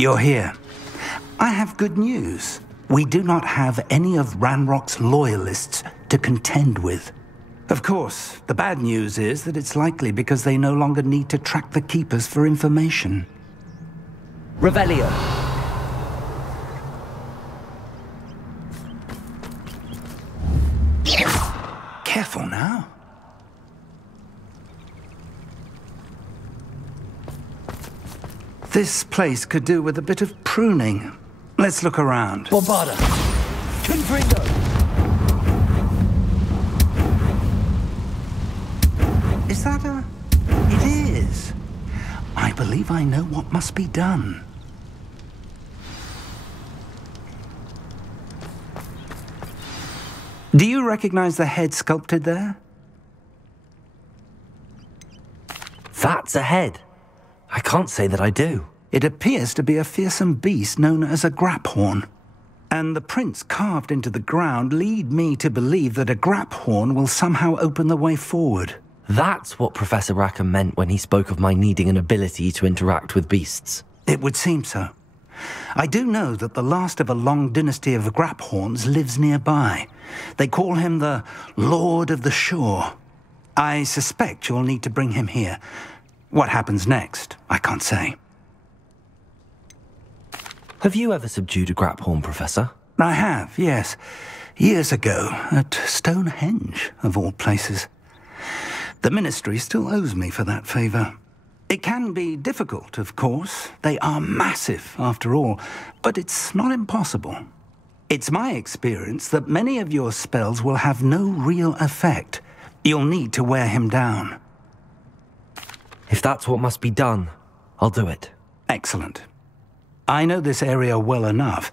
You're here. I have good news. We do not have any of Ranrock's loyalists to contend with. Of course, the bad news is that it's likely because they no longer need to track the Keepers for information. Revelio. Careful now. This place could do with a bit of pruning. Let's look around. Bombarda. Confringo. Is that a... It is. I believe I know what must be done. Do you recognize the head sculpted there? That's a head. I can't say that I do. It appears to be a fearsome beast known as a graphorn. And the prints carved into the ground lead me to believe that a graphorn will somehow open the way forward. That's what Professor Rackham meant when he spoke of my needing an ability to interact with beasts. It would seem so. I do know that the last of a long dynasty of graphorns lives nearby. They call him the Lord of the Shore. I suspect you'll need to bring him here. What happens next, I can't say. Have you ever subdued a graphorn, Professor? I have, yes. Years ago, at Stonehenge, of all places. The Ministry still owes me for that favor. It can be difficult, of course. They are massive, after all, but it's not impossible. It's my experience that many of your spells will have no real effect. You'll need to wear him down. If that's what must be done, I'll do it. Excellent. I know this area well enough.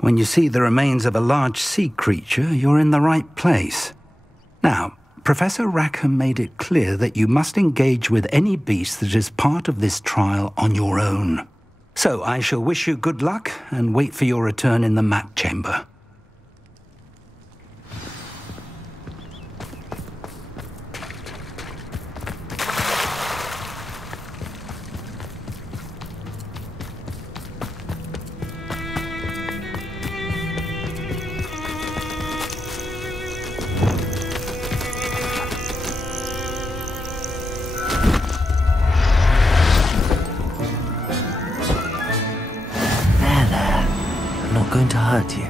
When you see the remains of a large sea creature, you're in the right place. Now, Professor Rackham made it clear that you must engage with any beast that is part of this trial on your own. So I shall wish you good luck and wait for your return in the map chamber. Going to hurt you.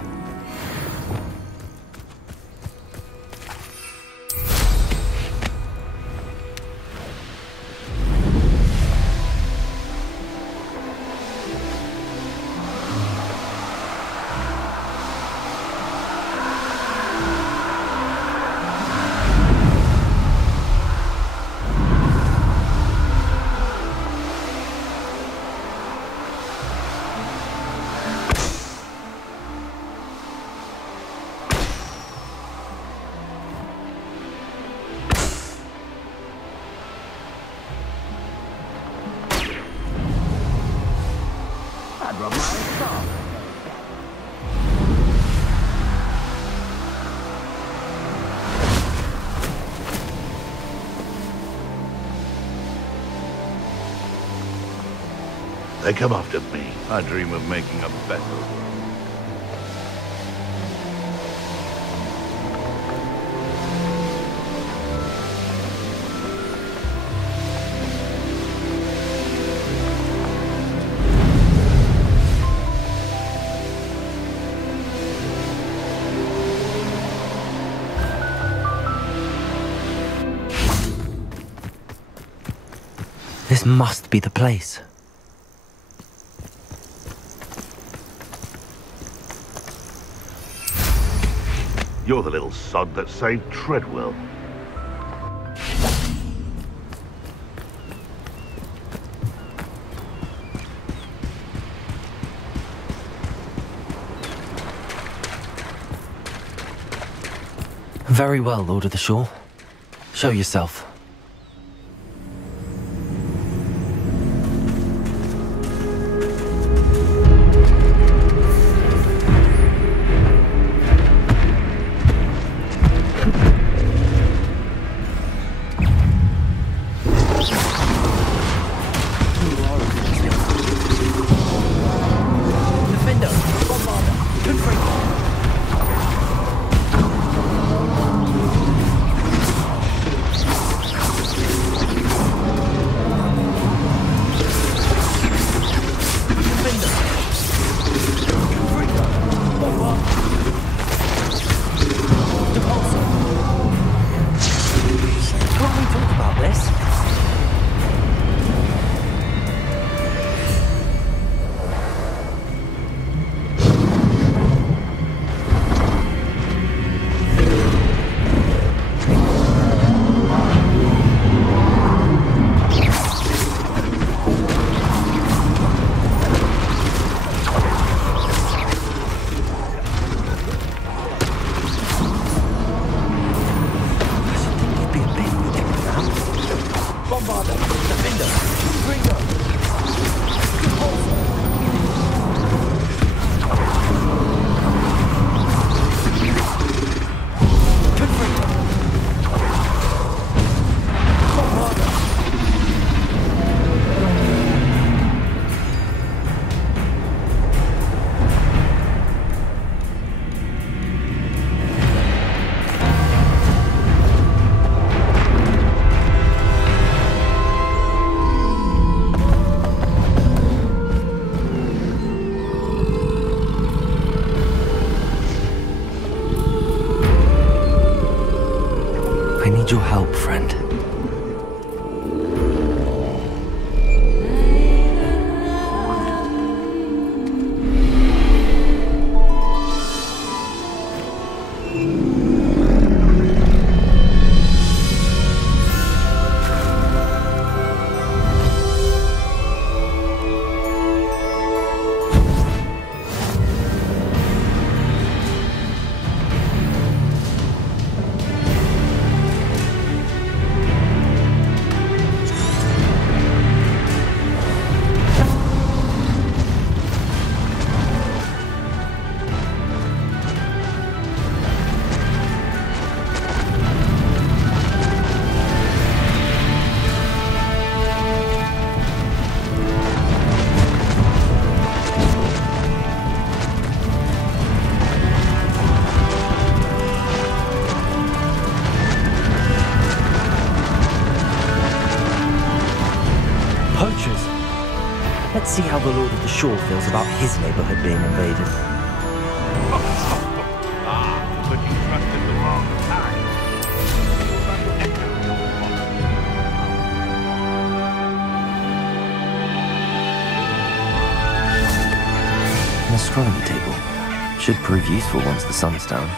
They come after me. I dream of making a better world. This must be the place. You're the little sod that saved Treadwell. Very well, Lord of the Shore. Show yourself. need your help, friend. Let's see how the Lord of the Shore feels about his neighborhood being invaded. But you trusted the wrong time. An astronomy table. Should prove useful once the sun's down.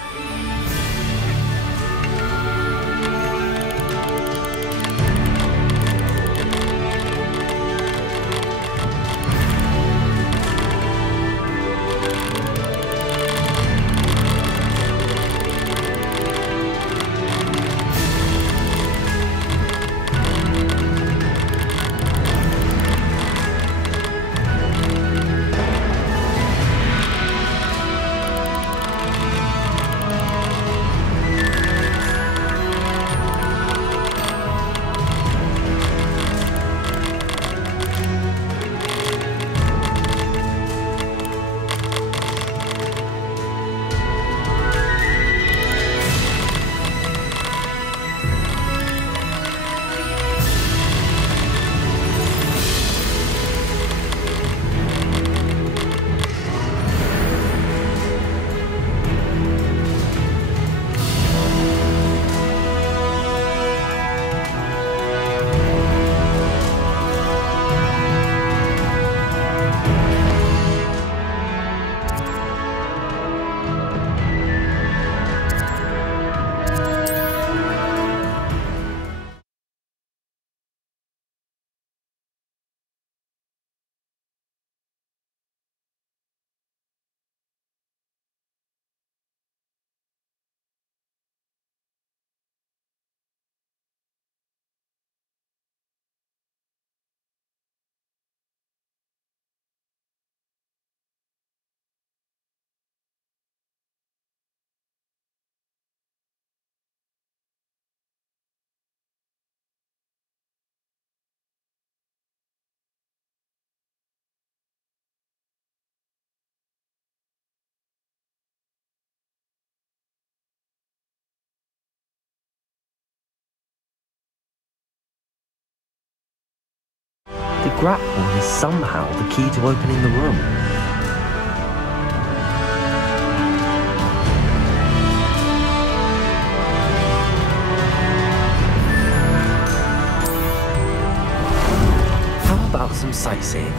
The grapple is somehow the key to opening the room. How about some sightseeing?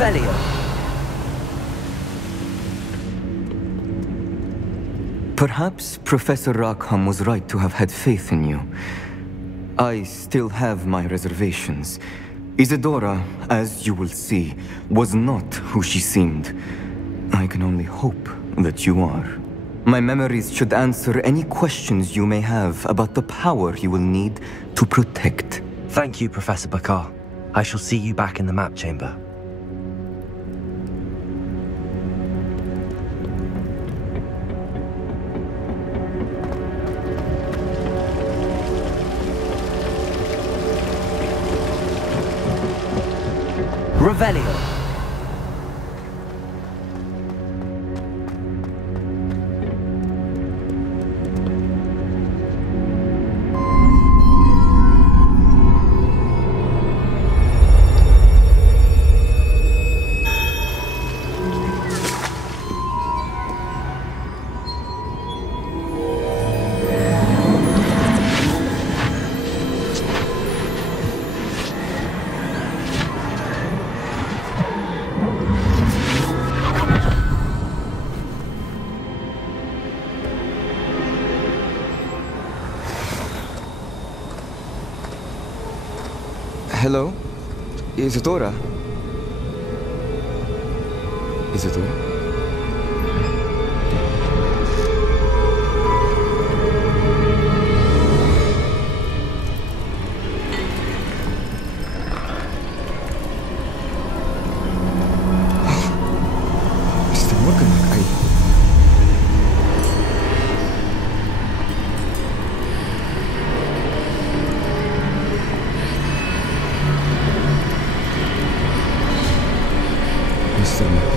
Revelio. Perhaps Professor Rackham was right to have had faith in you. I still have my reservations. Isadora, as you will see, was not who she seemed. I can only hope that you are. My memories should answer any questions you may have about the power you will need to protect. Thank you, Professor Bakar. I shall see you back in the map chamber. Revelio. Hello? Isadora? Isadora? Mr. Morgan, Mr. Morgan.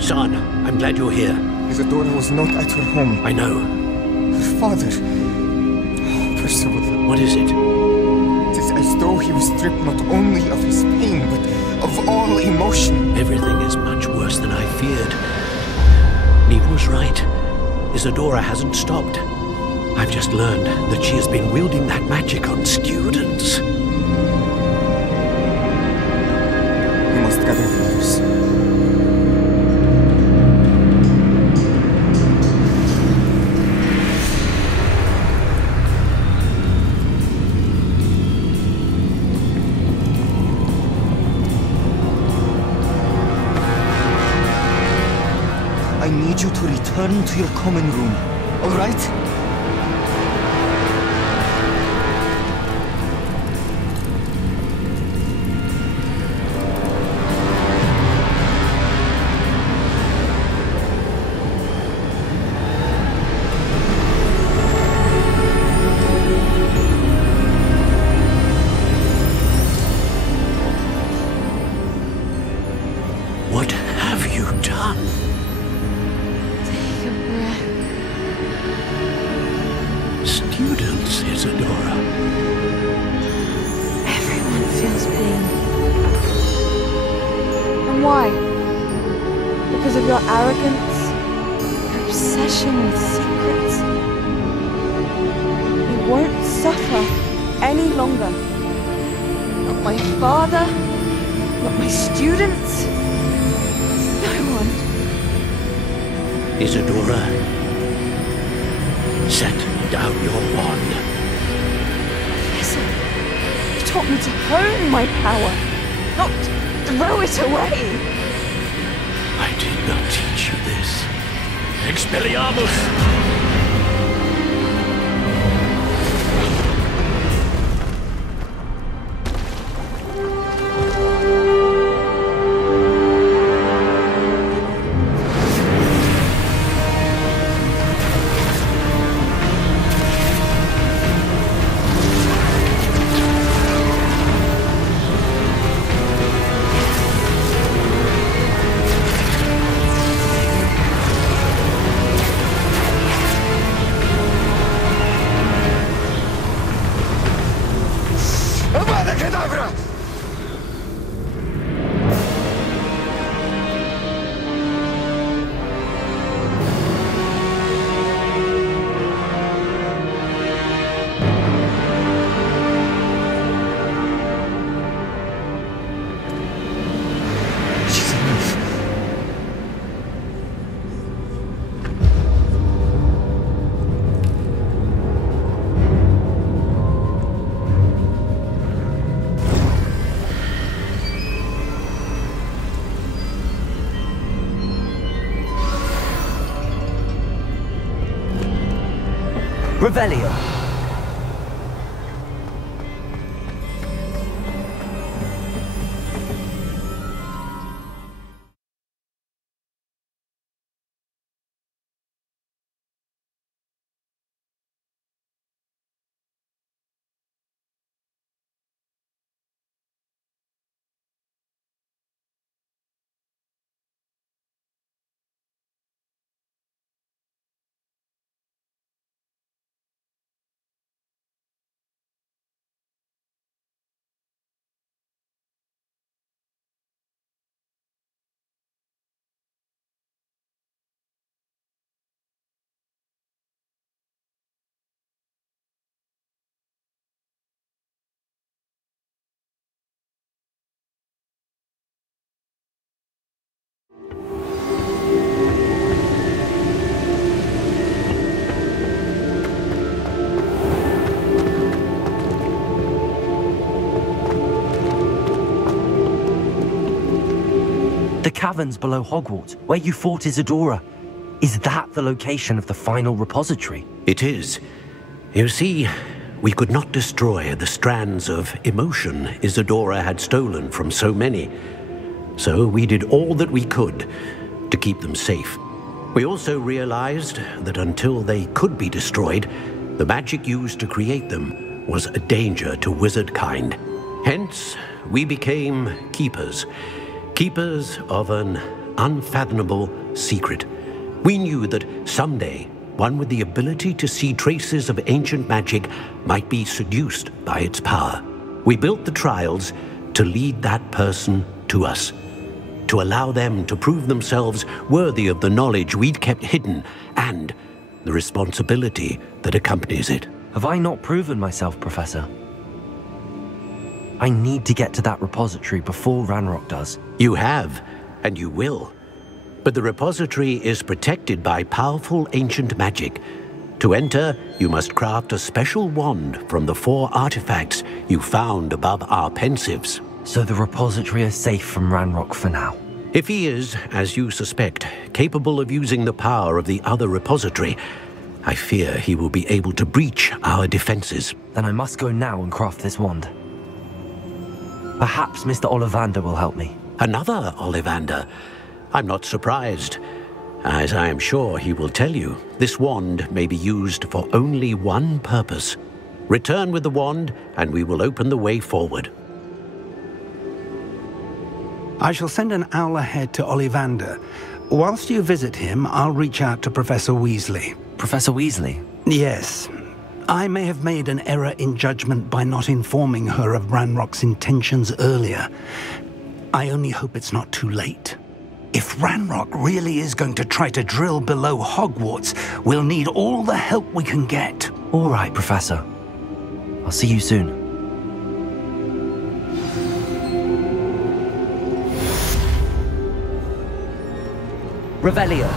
Son, I'm glad you're here. Isadora was not at her home. I know. Her father. Oh, Percival. What is it? It is as though he was stripped not only of his pain, but of all emotion. Everything is much worse than I feared. Neve was right. Isadora hasn't stopped. I've just learned that she has been wielding that magic on students. We must gather the others. I need you to return to your common room, all right? What have you done? Take a breath. Students, Isadora. Everyone feels pain. And why? Because of your arrogance? Your obsession with secrets? You won't suffer any longer. Not my father, not my students. No one. Isadora, set down your wand. Listen, you taught me to hone my power, not throw it away. I did not teach you this. Expelliarmus! Revelio! The caverns below Hogwarts, where you fought Isadora. Is that the location of the final repository? It is. You see, we could not destroy the strands of emotion Isadora had stolen from so many. So we did all that we could to keep them safe. We also realized that until they could be destroyed, the magic used to create them was a danger to wizard kind. Hence, we became keepers. Keepers of an unfathomable secret. We knew that someday, one with the ability to see traces of ancient magic might be seduced by its power. We built the trials to lead that person to us, to allow them to prove themselves worthy of the knowledge we'd kept hidden and the responsibility that accompanies it. Have I not proven myself, Professor? I need to get to that repository before Ranrock does. You have, and you will. But the repository is protected by powerful ancient magic. To enter, you must craft a special wand from the 4 artifacts you found above our pensives. So the repository is safe from Ranrock for now. If he is, as you suspect, capable of using the power of the other repository, I fear he will be able to breach our defenses. Then I must go now and craft this wand. Perhaps Mr. Ollivander will help me. Another Ollivander? I'm not surprised. As I am sure he will tell you, this wand may be used for only one purpose. Return with the wand, and we will open the way forward. I shall send an owl ahead to Ollivander. Whilst you visit him, I'll reach out to Professor Weasley. Professor Weasley? Yes. I may have made an error in judgment by not informing her of Ranrock's intentions earlier. I only hope it's not too late. If Ranrock really is going to try to drill below Hogwarts, we'll need all the help we can get. All right, Professor. I'll see you soon. Revelio.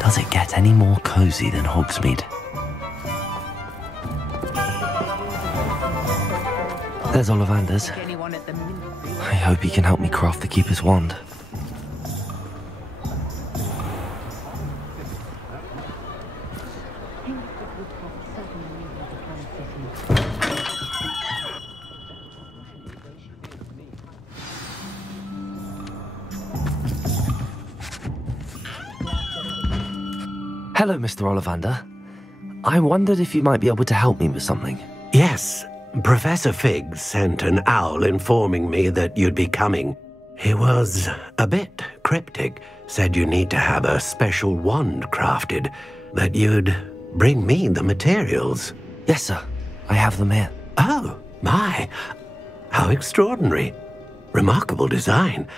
Does it get any more cozy than Hogsmeade? There's Ollivander's. I hope he can help me craft the Keeper's wand. Hello, Mr. Ollivander. I wondered if you might be able to help me with something. Yes, Professor Fig sent an owl informing me that you'd be coming. He was a bit cryptic, said you need to have a special wand crafted, that you'd bring me the materials. Yes, sir. I have them here. Oh, my. How extraordinary. Remarkable design.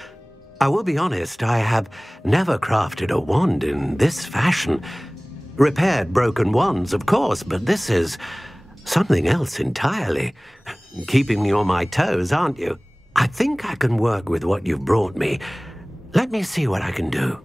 I will be honest, I have never crafted a wand in this fashion. Repaired broken wands, of course, but this is something else entirely. Keeping me on my toes, aren't you? I think I can work with what you've brought me. Let me see what I can do.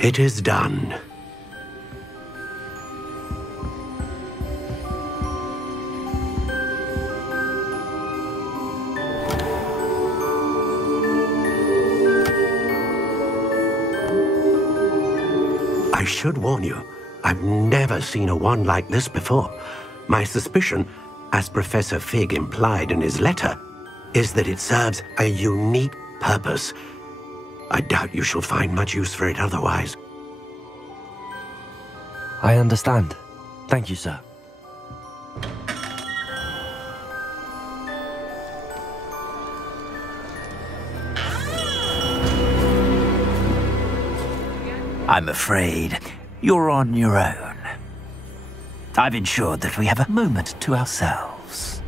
It is done. I should warn you, I've never seen a wand like this before. My suspicion, as Professor Fig implied in his letter, is that it serves a unique purpose. I doubt you shall find much use for it otherwise. I understand. Thank you, sir. I'm afraid you're on your own. I've ensured that we have a moment to ourselves.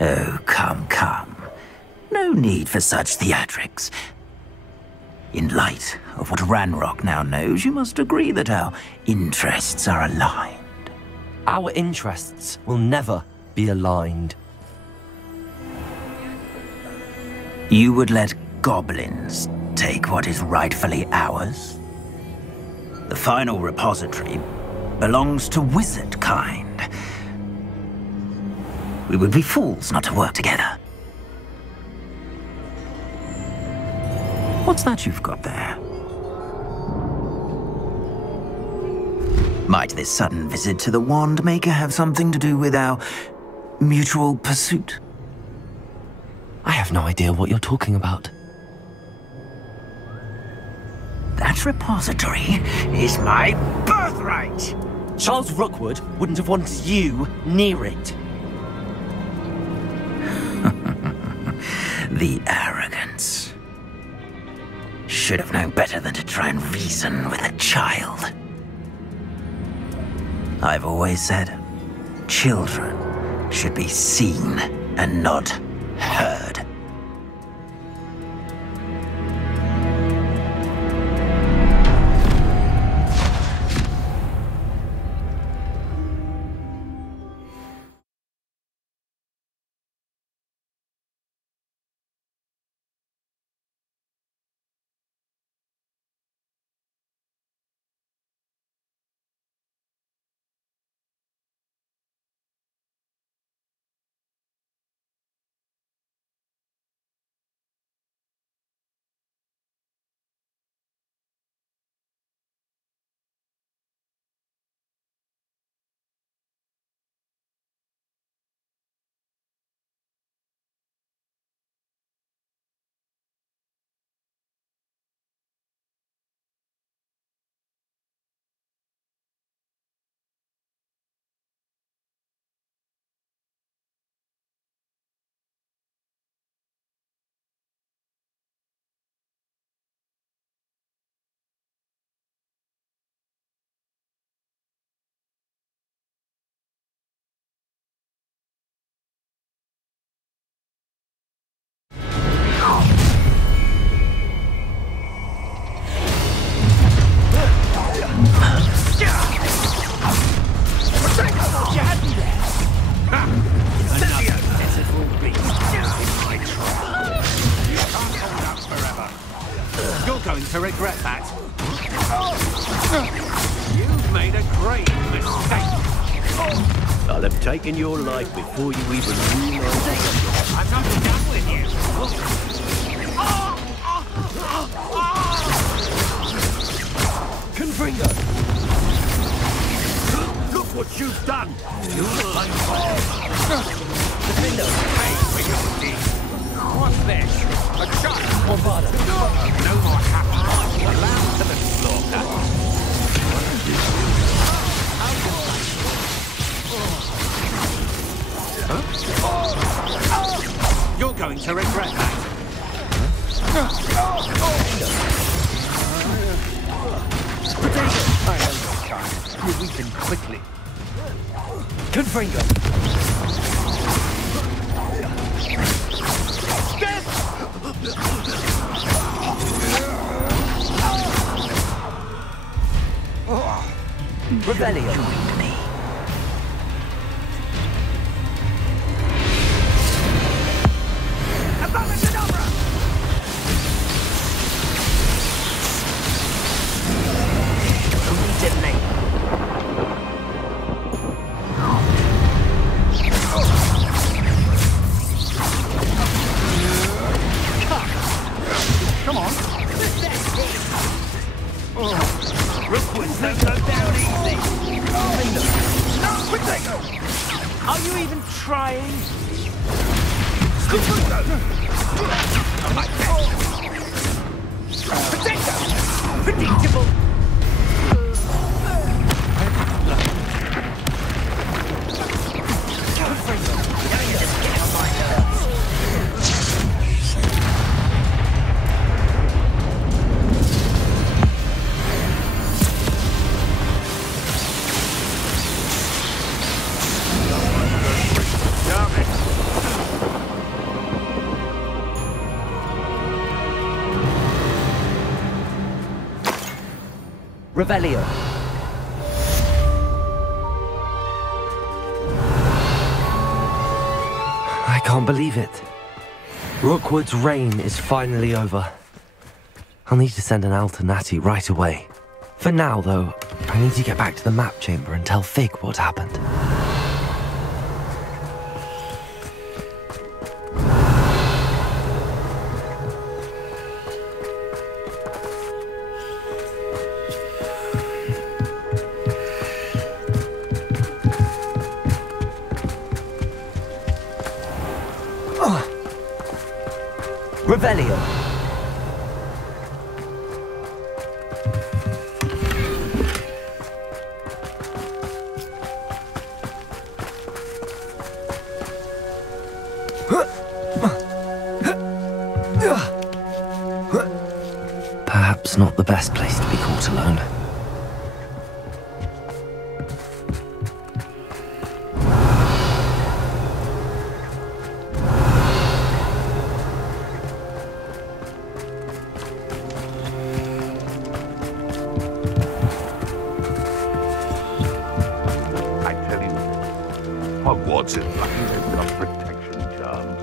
Oh, come, come. No need for such theatrics. In light of what Ranrock now knows, you must agree that our interests are aligned. Our interests will never be aligned. You would let goblins take what is rightfully ours? The final repository belongs to wizard kind. We would be fools not to work together. What's that you've got there? Might this sudden visit to the Wand Maker have something to do with our mutual pursuit? I have no idea what you're talking about. That repository is my birthright! Charles Rookwood wouldn't have wanted you near it. The arrogance. Should have known better than to try and reason with a child. I've always said, children should be seen and not heard. grave mistake. I'll have taken your life before you even realize. I'm not done with you. Confringo! Look what you've done! You're like Defender, pay for your deed. What's this? A child? Or father. No more happy. Allow to the slaughter. You're going to regret that. Potato! I know your kind. You weaken quickly. Confringo! Revelio. Come on. Rookwood's don't go down easy. Are you even trying? Potato! Predictable! Revelio. I can't believe it. Rookwood's reign is finally over. I'll need to send an alternati right away. For now, though, I need to get back to the map chamber and tell Fig what happened. Revelio. Perhaps not the best place to be caught alone. Hogwarts is lucky they've got protection charms.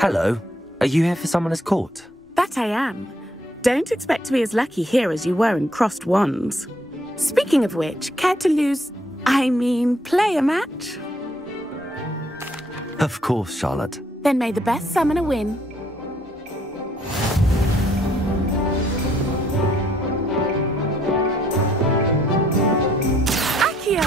Hello. Are you here for Summoner's Court? That I am. Don't expect to be as lucky here as you were in Crossed Wands. Speaking of which, care to play a match? Of course, Charlotte. Then may the best summoner win. Accio!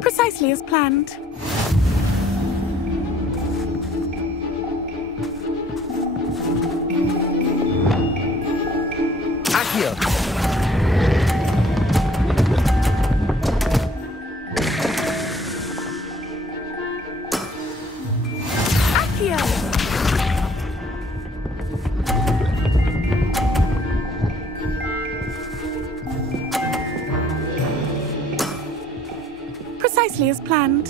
Precisely as planned. Accio! Accio! Precisely as planned.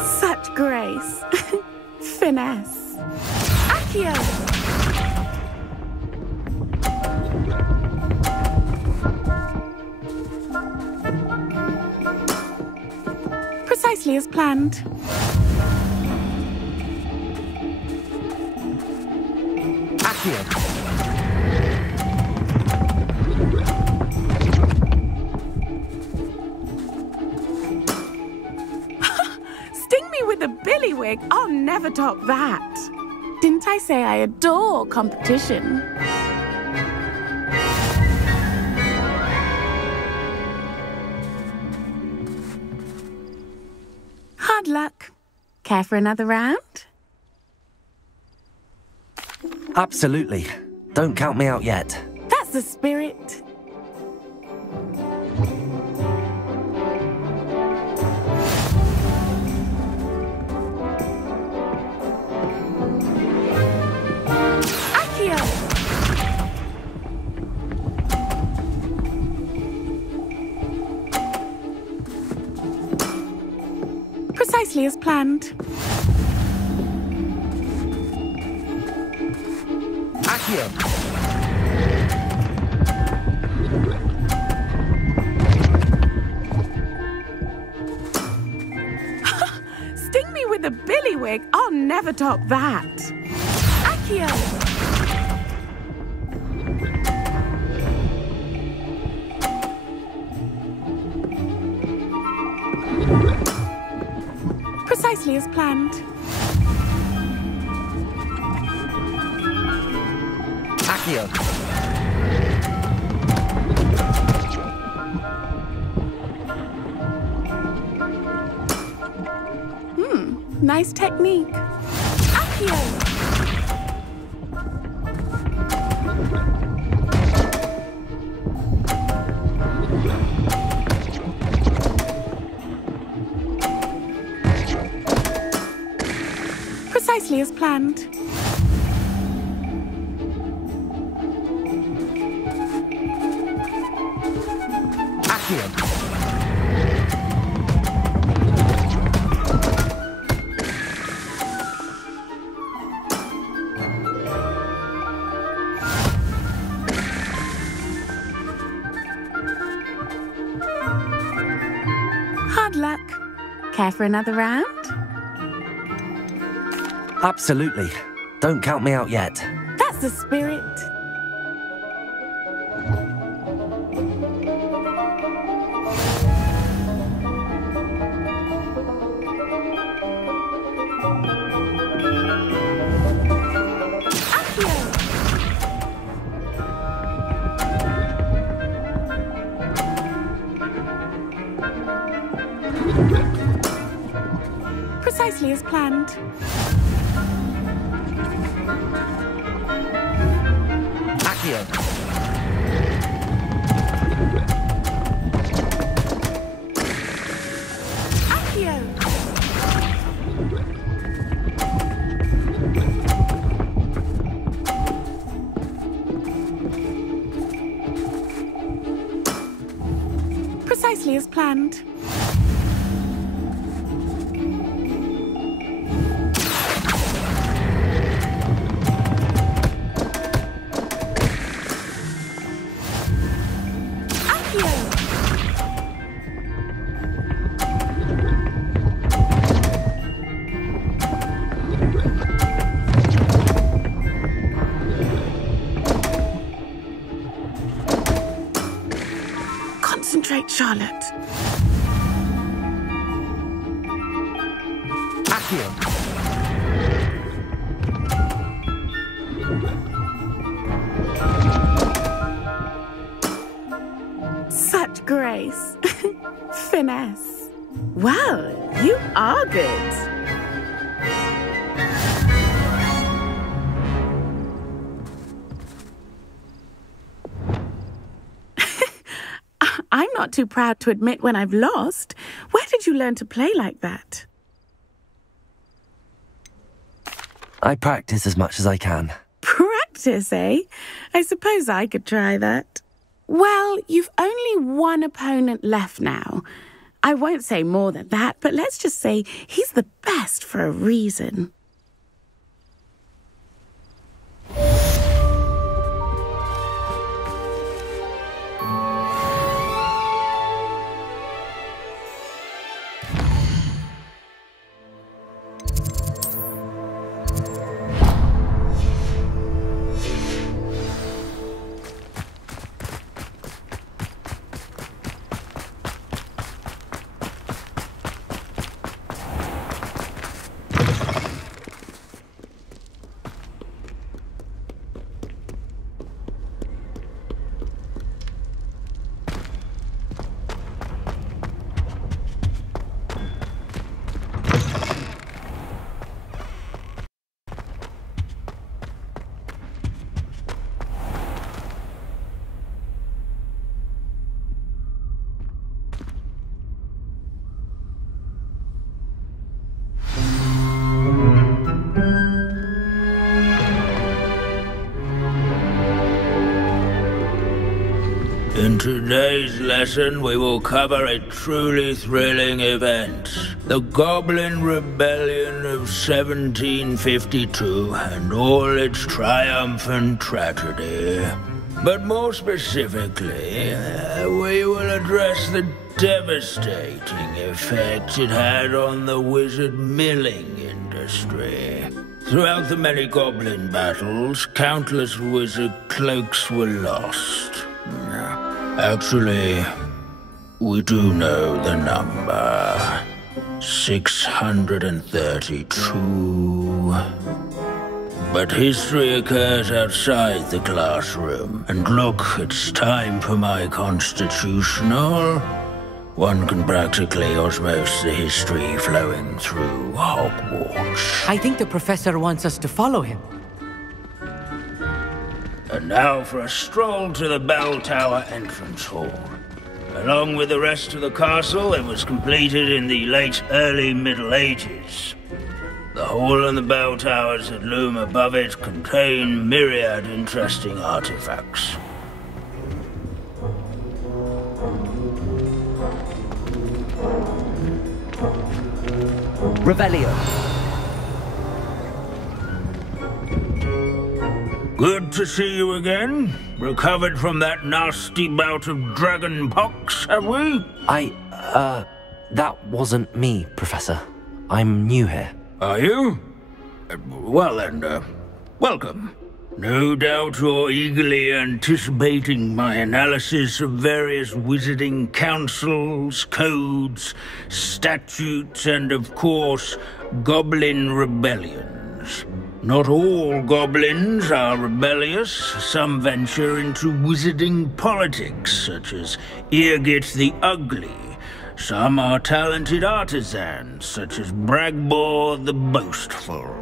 Such grace. Finesse. Accio! Precisely as planned. Accio! Sting me with a billywig. I'll never top that. Didn't I say I adore competition? Hard luck. Care for another round? Absolutely. Don't count me out yet. That's the spirit. Accio! Precisely as planned. Accio! Sting me with a billywig. I'll never top that. Accio! Precisely as planned. Accio! Nice technique. Accio! Precisely as planned. Accio! Hard luck. Care for another round? Absolutely. Don't count me out yet. That's the spirit. Accio! Precisely as planned. Accio! Accio! Precisely as planned. Concentrate, Charlotte. Accio. Such grace. Finesse. Well, you are good. I'm not too proud to admit when I've lost. Where did you learn to play like that? I practice as much as I can. Practice, eh? I suppose I could try that. Well, you've only one opponent left now. I won't say more than that, but let's just say he's the best for a reason. In today's lesson, we will cover a truly thrilling event. The Goblin Rebellion of 1752 and all its triumphant tragedy. But more specifically, we will address the devastating effect it had on the wizard milling industry. Throughout the many goblin battles, countless wizard cloaks were lost. Actually, we do know the number. 632. But history occurs outside the classroom. And look, it's time for my constitutional. One can practically osmose the history flowing through Hogwarts. I think the professor wants us to follow him. And now for a stroll to the bell tower entrance hall. Along with the rest of the castle, it was completed in the early Middle Ages. The hall and the bell towers that loom above it contain myriad interesting artifacts. Revelio. Good to see you again. Recovered from that nasty bout of dragon pox, have we? That wasn't me, Professor. I'm new here. Are you? Well then, welcome. No doubt you're eagerly anticipating my analysis of various wizarding councils, codes, statutes, and of course, goblin rebellions. Not all goblins are rebellious. Some venture into wizarding politics, such as Irgit the Ugly. Some are talented artisans, such as Bragbor the Boastful.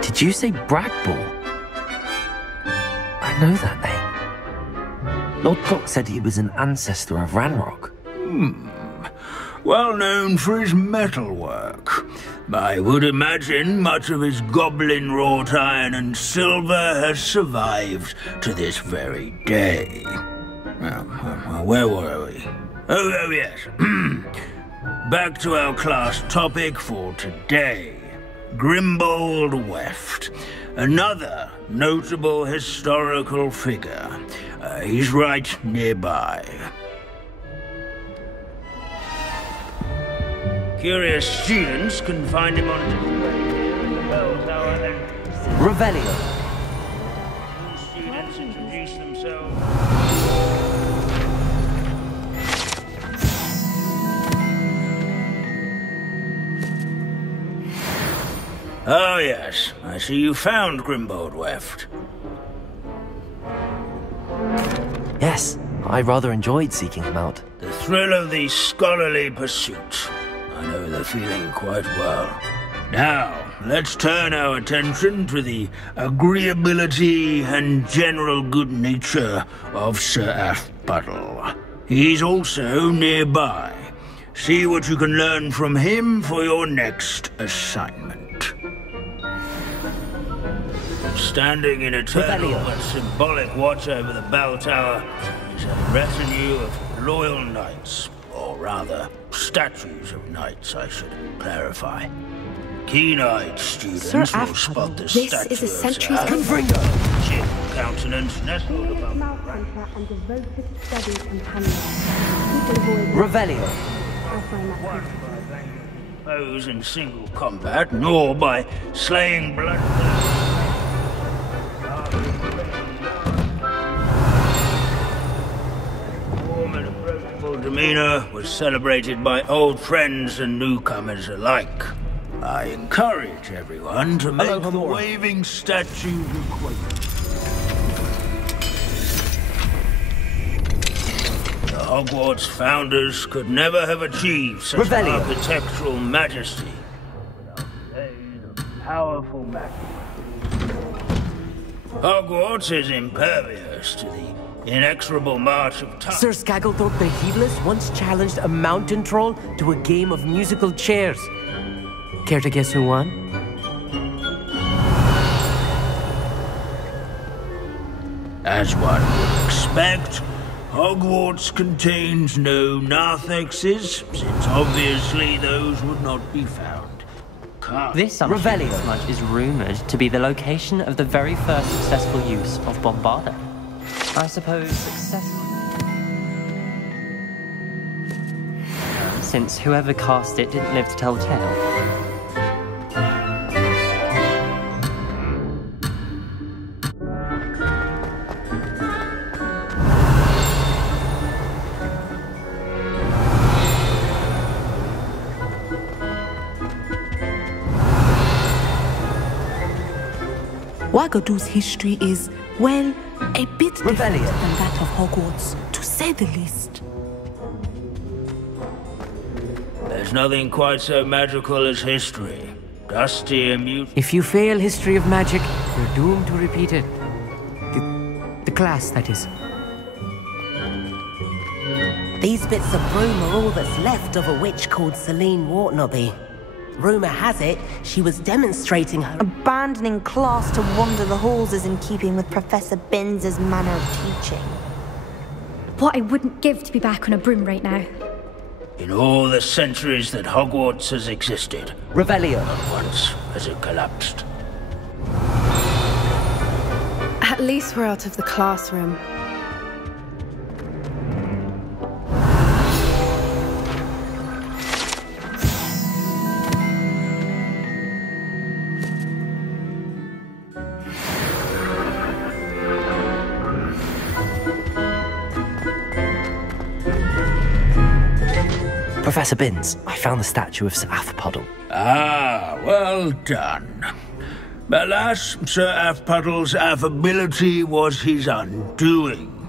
Did you say Bragbor? I know that name. Lord Brock said he was an ancestor of Ranrock. Well known for his metalwork. I would imagine much of his goblin-wrought iron and silver has survived to this very day. Where were we? Oh yes. Back to our class topic for today. Grimbold Weft. Another notable historical figure. He's right nearby. Curious students can find him on the bell tower and... Revelio. Students introduce themselves. Oh yes, I see you found Grimbold Weft. Yes, I rather enjoyed seeking him out. The thrill of the scholarly pursuit. I know the feeling quite well. Now, let's turn our attention to the agreeability and general good nature of Sir Athpuddle. He's also nearby. See what you can learn from him for your next assignment. Standing in eternal but symbolic watch over the bell tower is a retinue of loyal knights, or rather, statues of knights, I should clarify. Keen-eyed students will spot the this statue is a of century's Confringo. Cheerful countenance nestled above the Revelio. foes in single combat, nor by slaying blood. Warm and approachable demeanor was celebrated by old friends and newcomers alike. I encourage everyone to make the waving statue acquainted. The Hogwarts founders could never have achieved such architectural majesty without the aid of powerful magic. Hogwarts is impervious to the inexorable march of time. Sir Scagglethorpe the Heedless once challenged a mountain troll to a game of musical chairs. Care to guess who won? As one would expect, Hogwarts contains no narthexes, since obviously those would not be found. This smudge is rumoured to be the location of the very first successful use of Bombarda. I suppose successful... since whoever cast it didn't live to tell the tale. Wagadu's history is, well, a bit different than that of Hogwarts, to say the least. There's nothing quite so magical as history. Dusty and mute. If you fail history of magic, you're doomed to repeat it. The class, that is. These bits of broom are all that's left of a witch called Celine Wartnobby. Rumour has it, she was demonstrating her... Abandoning class to wander the halls is in keeping with Professor Binns' manner of teaching. What I wouldn't give to be back on a broom right now. In all the centuries that Hogwarts has existed, Revelio. Not once has it collapsed. At least we're out of the classroom. Professor Binns, I found the statue of Sir Athpuddle. Ah, well done. Alas, Sir Athpuddle's affability was his undoing.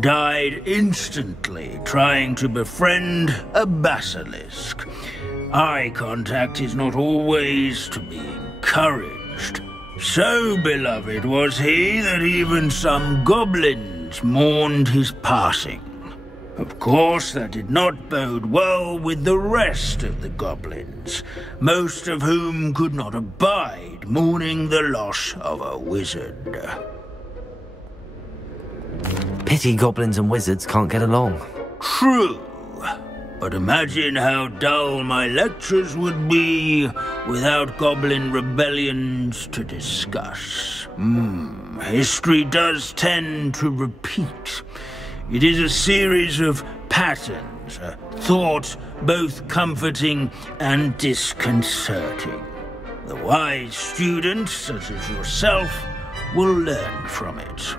Died instantly trying to befriend a basilisk. Eye contact is not always to be encouraged. So beloved was he that even some goblins mourned his passing. Of course, that did not bode well with the rest of the goblins, most of whom could not abide mourning the loss of a wizard. Pity goblins and wizards can't get along. True. But imagine how dull my lectures would be without goblin rebellions to discuss. History does tend to repeat. It is a series of patterns, a thought both comforting and disconcerting. The wise student, such as yourself, will learn from it.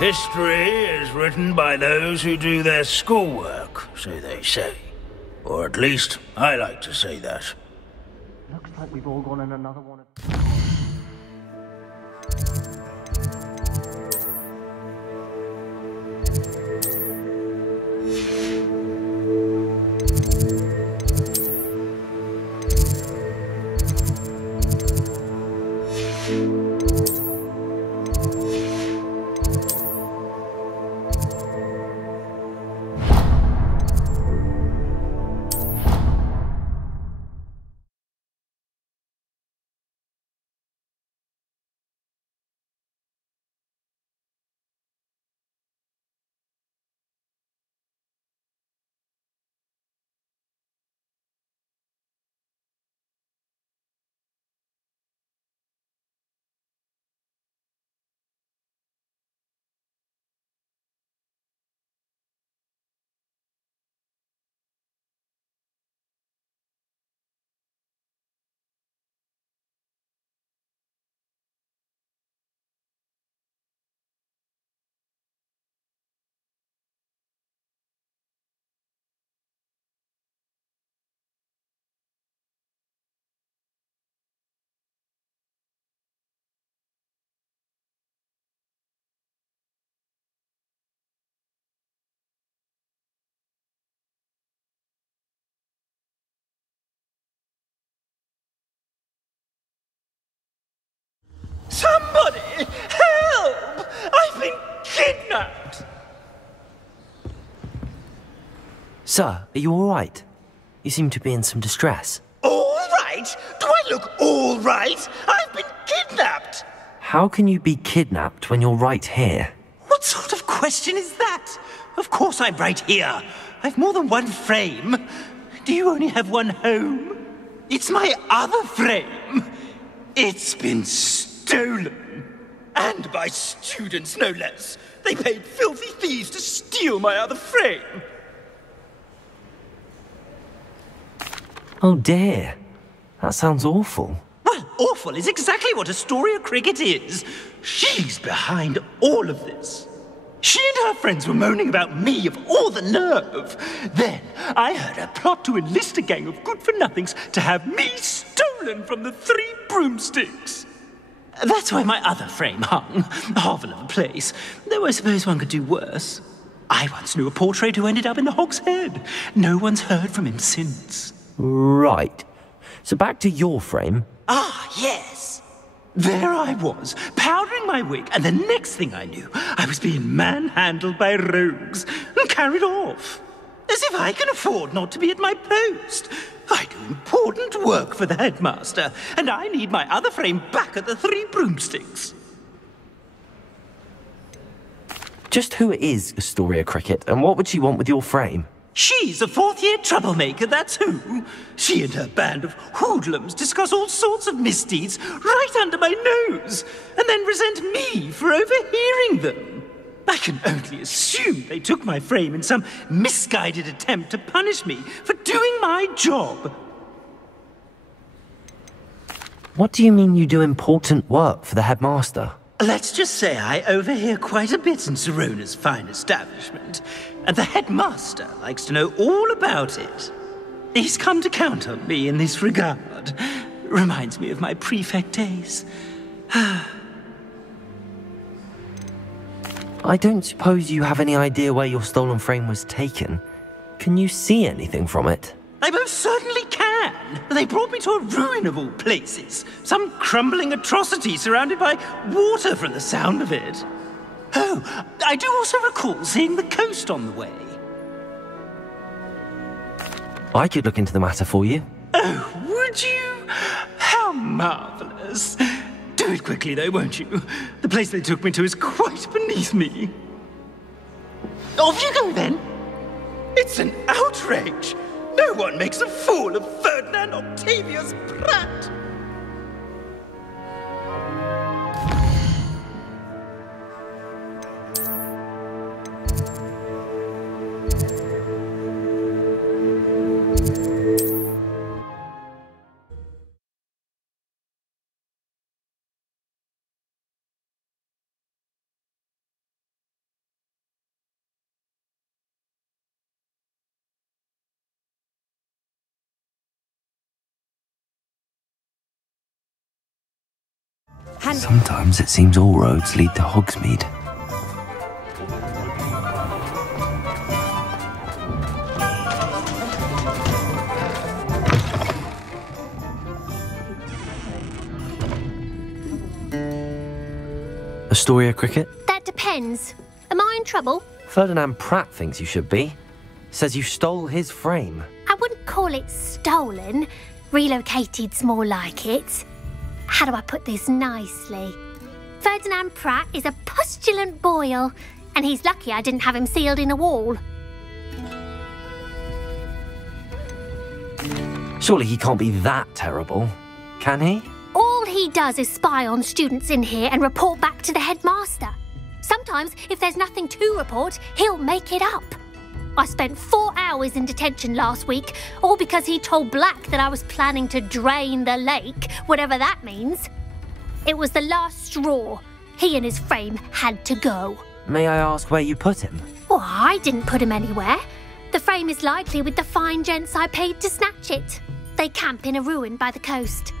History is written by those who do their schoolwork, so they say. Or at least, I like to say that. Looks like we've all gone in another one of... Somebody! Help! I've been kidnapped! Sir, are you alright? You seem to be in some distress. All right? Do I look all right? I've been kidnapped! How can you be kidnapped when you're right here? What sort of question is that? Of course I'm right here. I've more than one frame. Do you only have one home? It's my other frame. It's been stolen. And by students, no less. They paid filthy thieves to steal my other frame. Oh dear. That sounds awful. Well, awful is exactly what Astoria Cricket is. She's behind all of this. She and her friends were moaning about me, of all the nerve. Then I heard her plot to enlist a gang of good-for-nothings to have me stolen from the Three Broomsticks. That's where my other frame hung. A hovel of a place. Though I suppose one could do worse. I once knew a portrait who ended up in the Hog's Head. No one's heard from him since. Right. So back to your frame. Ah, yes. There I was, powdering my wig, and the next thing I knew, I was being manhandled by rogues and carried off. As if I can afford not to be at my post. I do important work for the headmaster, and I need my other frame back at the Three Broomsticks. Just who is Astoria Cricket, and what would she want with your frame? She's a fourth-year troublemaker, that's who. She and her band of hoodlums discuss all sorts of misdeeds right under my nose, and then resent me for overhearing them. I can only assume they took my frame in some misguided attempt to punish me for doing my job. What do you mean you do important work for the headmaster? Let's just say I overhear quite a bit in Serona's fine establishment, and the headmaster likes to know all about it. He's come to count on me in this regard. Reminds me of my prefect days. I don't suppose you have any idea where your stolen frame was taken. Can you see anything from it? I most certainly can. They brought me to a ruin of all places. Some crumbling atrocity surrounded by water from the sound of it. Oh, I do also recall seeing the coast on the way. I could look into the matter for you. Oh, would you? How marvelous. Do it quickly, though, won't you? The place they took me to is quite beneath me. Off you go, then. It's an outrage. No one makes a fool of Ferdinand Octavius Pratt. Sometimes it seems all roads lead to Hogsmeade. Astoria Cricket? That depends. Am I in trouble? Ferdinand Pratt thinks you should be. Says you stole his frame. I wouldn't call it stolen. Relocated's more like it. How do I put this nicely? Ferdinand Pratt is a postulant boil, and he's lucky I didn't have him sealed in a wall. Surely he can't be that terrible, can he? All he does is spy on students in here and report back to the headmaster. Sometimes, if there's nothing to report, he'll make it up. I spent 4 hours in detention last week, all because he told Black that I was planning to drain the lake, whatever that means. It was the last straw. He and his frame had to go. May I ask where you put him? Well, I didn't put him anywhere. The frame is likely with the fine gents I paid to snatch it. They camp in a ruin by the coast.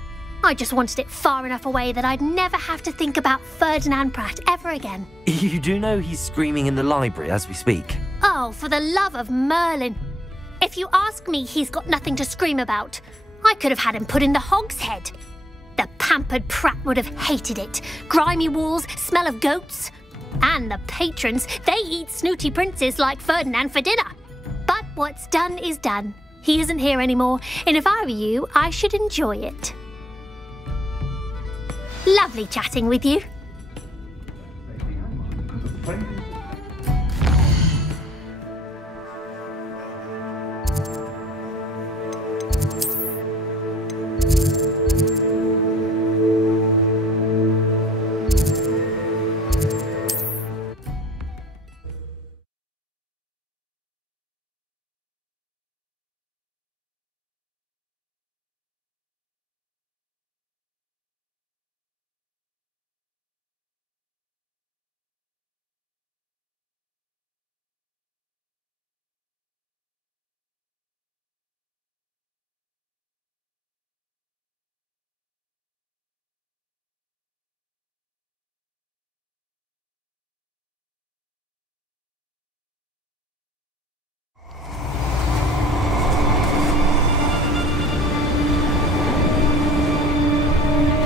I just wanted it far enough away that I'd never have to think about Ferdinand Pratt ever again. You do know he's screaming in the library as we speak. Oh, for the love of Merlin. If you ask me, he's got nothing to scream about. I could have had him put in the hogshead. The pampered Pratt would have hated it. Grimy walls, smell of goats. And the patrons, they eat snooty princes like Ferdinand for dinner. But what's done is done. He isn't here anymore, and if I were you, I should enjoy it. Lovely chatting with you.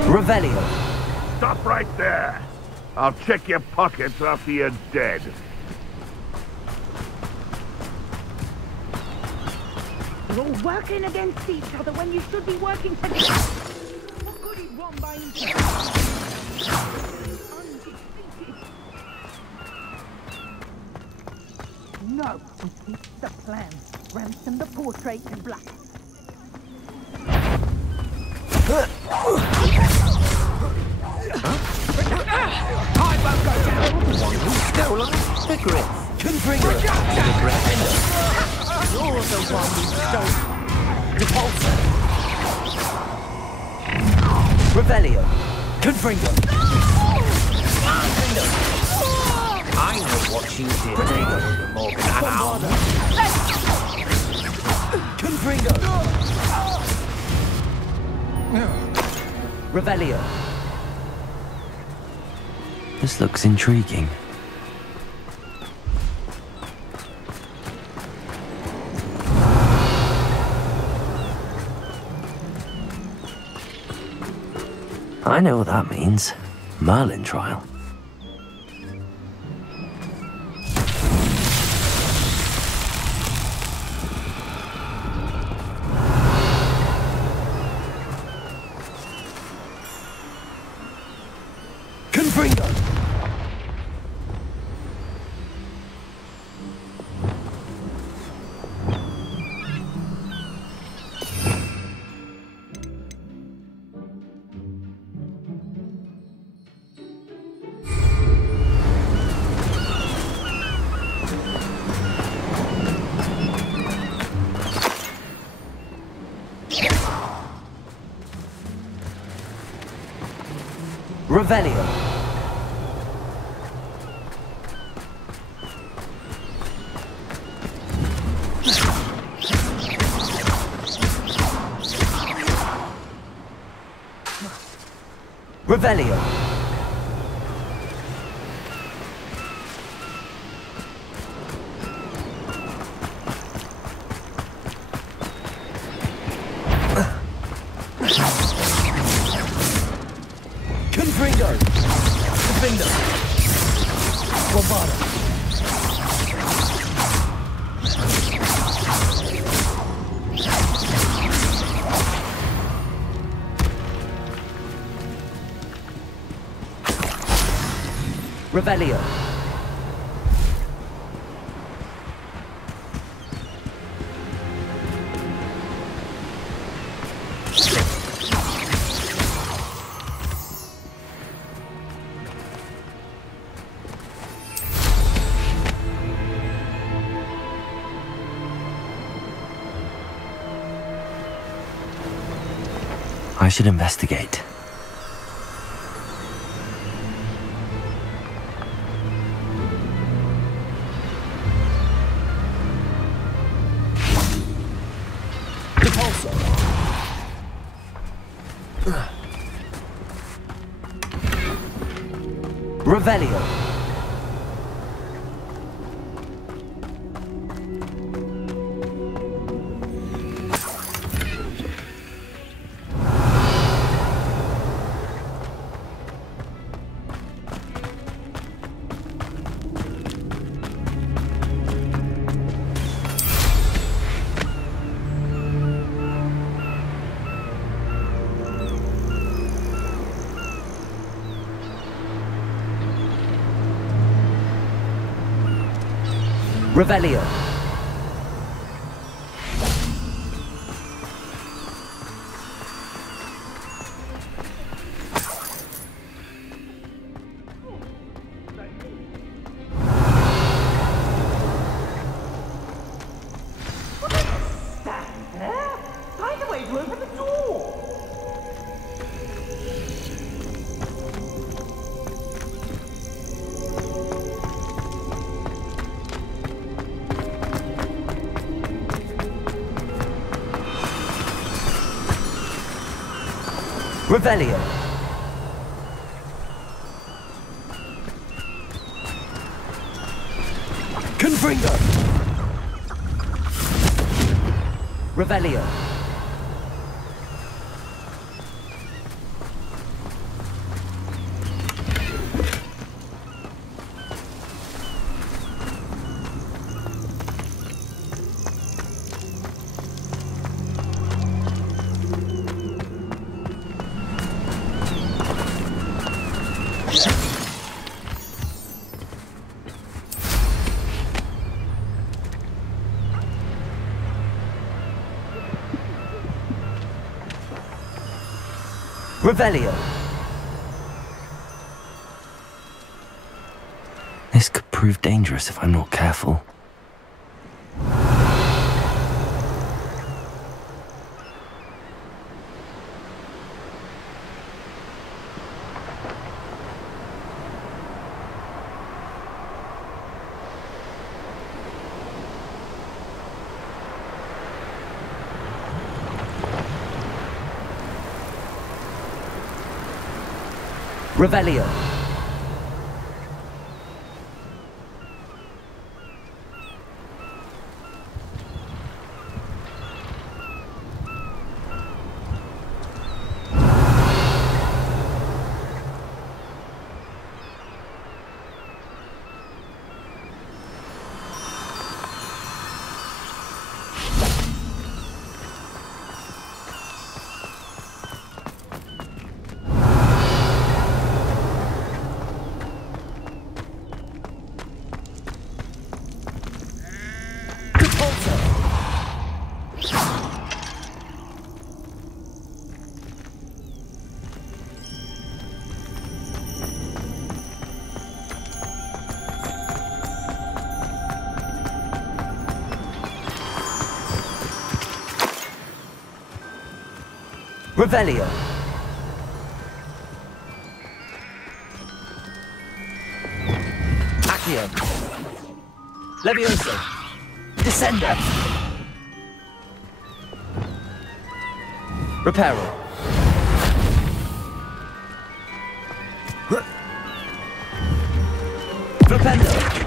Revelio. Stop right there. I'll check your pockets after you're dead. You're all working against each other when you should be working together. What good is one by No, complete the plan. Ransom the portrait in black. I won't go down. One who stole a cigarette. Confringo. You're the one who stole. Repulsor. Revelio. Confringo. I know what you did. Morgan. Confringo. Revelio. This looks intriguing. I know what that means. Merlin trial. Revelio. Revelio. Confringo. Defender. Bombarda. Revelio. I should investigate. Revelio. Revelio. Stand there. Find a way to open the door. Revelio. Confringo. Revelio. Revelio. This could prove dangerous if I'm not careful. Revelio. Revelio. Accio. Levioso. Descender. Reparo. Flipendo.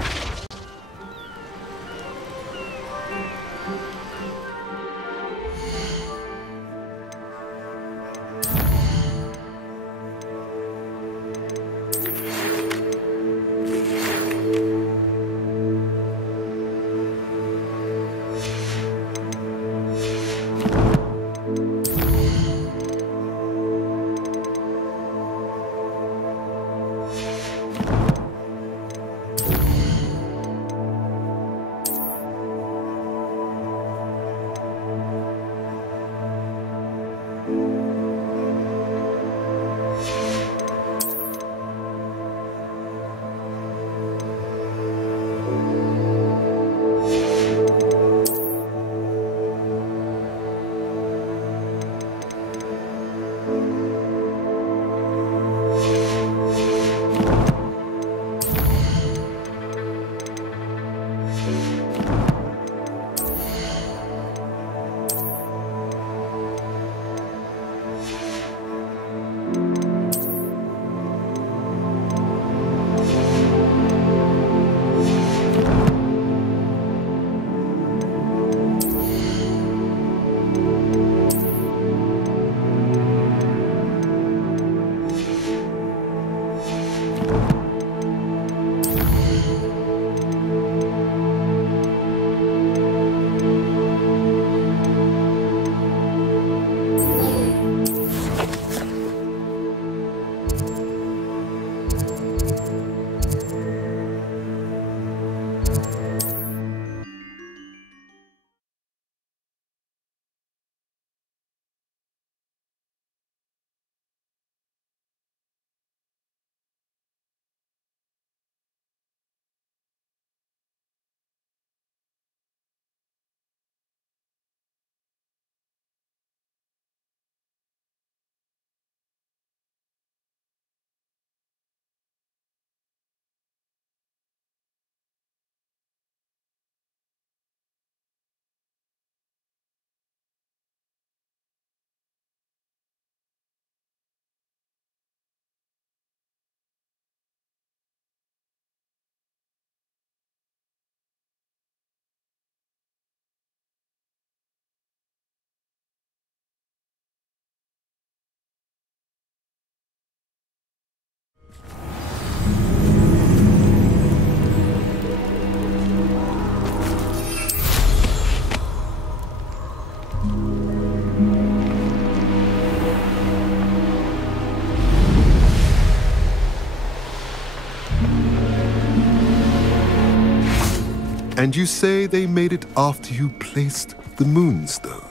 And you say they made it after you placed the Moonstone?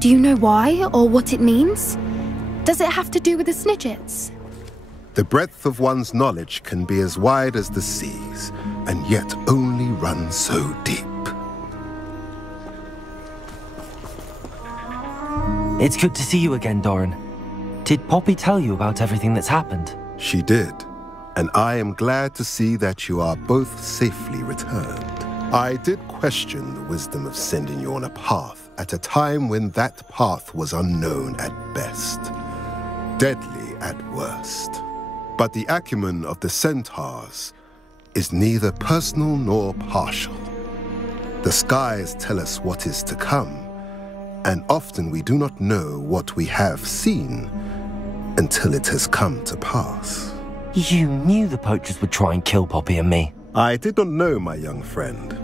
Do you know why, or what it means? Does it have to do with the Snidgets? The breadth of one's knowledge can be as wide as the seas, and yet only run so deep. It's good to see you again, Doran. Did Poppy tell you about everything that's happened? She did, and I am glad to see that you are both safely returned. I did question the wisdom of sending you on a path at a time when that path was unknown at best, deadly at worst. But the acumen of the centaurs is neither personal nor partial. The skies tell us what is to come, and often we do not know what we have seen until it has come to pass. You knew the poachers would try and kill Poppy and me. I did not know, my young friend,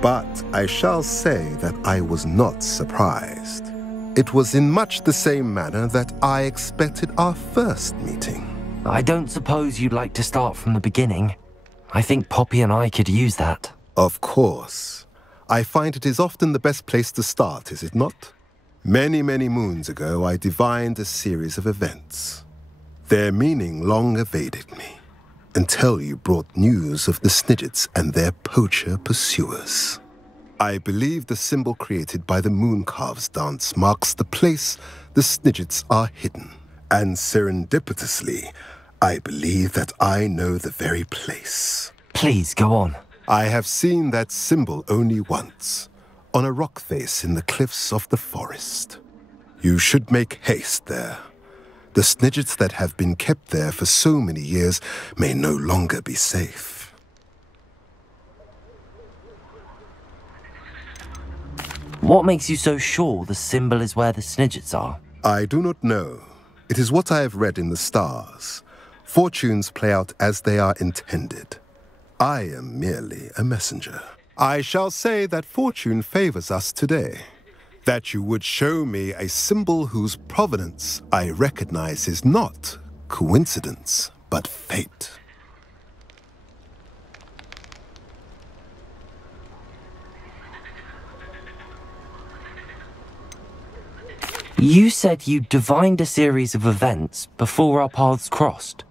but I shall say that I was not surprised. It was in much the same manner that I expected our first meeting. I don't suppose you'd like to start from the beginning. I think Poppy and I could use that. Of course. I find it is often the best place to start, is it not? Many, many moons ago, I divined a series of events. Their meaning long evaded me, until you brought news of the Snidgets and their poacher pursuers. I believe the symbol created by the Mooncalves dance marks the place the Snidgets are hidden. And serendipitously, I believe that I know the very place. Please, go on. I have seen that symbol only once, on a rock face in the cliffs of the forest. You should make haste there. The snidgets that have been kept there for so many years may no longer be safe. What makes you so sure the symbol is where the snidgets are? I do not know. It is what I have read in the stars. Fortunes play out as they are intended. I am merely a messenger. I shall say that fortune favors us today. That you would show me a symbol whose provenance I recognize is not coincidence, but fate. You said you divined a series of events before our paths crossed.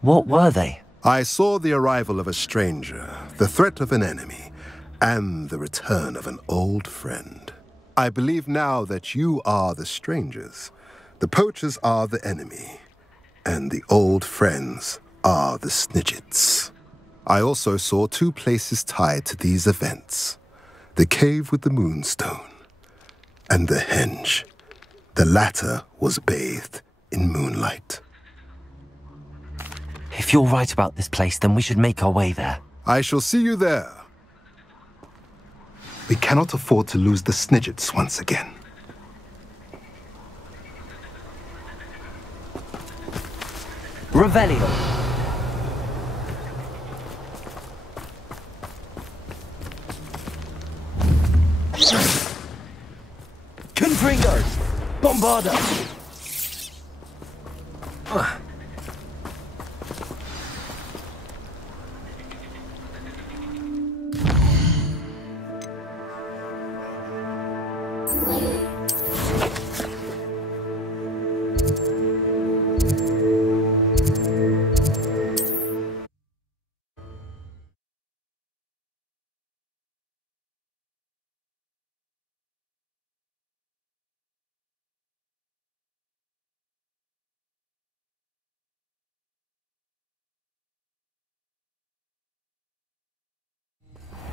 What were they? I saw the arrival of a stranger, the threat of an enemy, and the return of an old friend. I believe now that you are the strangers, the poachers are the enemy, and the old friends are the snidgets. I also saw two places tied to these events, the cave with the moonstone and the henge. The latter was bathed in moonlight. If you're right about this place, then we should make our way there. I shall see you there. We cannot afford to lose the snidgets once again. Revelio. Confringo! Bombarda!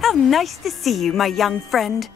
How nice to see you, my young friend.